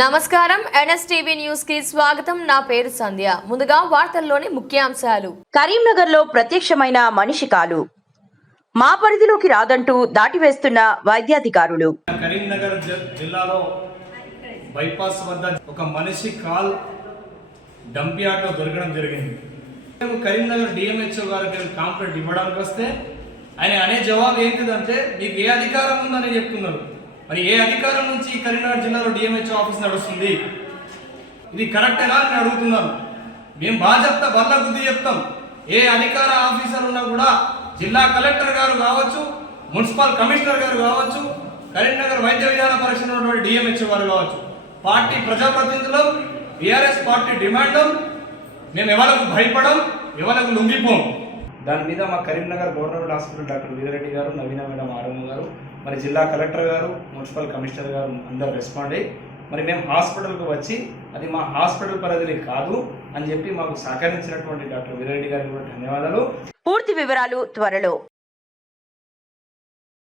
నమస్కారం. ఎన్ఎస్టీవీ న్యూస్కి స్వాగతం. నా పేరు సంధ్య. ముందుగా వార్తల్లోని ముఖ్యాంశాలు. కరీంనగర్లో ప్రత్యక్షమైన మనిషి కాలు. మా పరిధిలోకి రాదంటూ దాటివేస్తున్న వైద్యాధికారులు. కరీంనగర్ జిల్లాలో బైపాస్ వద్ద ఒక మనిషి కాల్ దొరకడం జరిగింది. మేము కరీంనగర్ డిఎంహెచ్ఓ గారికి కాంప్లైంట్ ఇవ్వడానికి వస్తే ఆయన అనే జవాబు ఏంటిదంటే మీకు ఏ అధికారం ఉందని చెప్తున్నారు. మరి ఏ అధికారం నుంచి కరీంనగర్ జిల్లాలో డిఎంహెచ్ఓ ఆఫీస్ నడుస్తుంది? ఇది కరెక్టేనా అని నేను అడుగుతున్నాను. మేము బాగా చెప్తా బల్ల బుద్ధి చెప్తాం. ఏ అధికార ఆఫీసర్ ఉన్నా కూడా జిల్లా కలెక్టర్ గారు కావచ్చు మున్సిపల్ కమిషనర్ గారు కావచ్చు కరీంనగర్ వైద్య విధాన పరీక్ష ఉన్నటువంటి డిఎంహెచ్ఓ గారు కావచ్చు. పార్టీ ప్రజాప్రతినిధులు బీఆర్ఎస్ పార్టీ డిమాండ్ మేము ఎవరికి భయపడం ఎవరికి లొంగిపోం. దాని మీద మా Karimnagar government hospital doctor Veerareddy గారు నవీన మేడం ఆరంభం గారు మరి జిల్లా కలెక్టర్ గారు మున్సిపల్ కమిషనర్ గారు అందరు రెస్పాండ్ అయ్యి మరి మేము హాస్పిటల్కి వచ్చి అది మా హాస్పిటల్ పరిధిని కాదు అని చెప్పి మాకు సహకరించినటువంటి డాక్టర్ వీరారెడ్డి గారికి కూడా ధన్యవాదాలు. పూర్తి వివరాలు త్వరలో.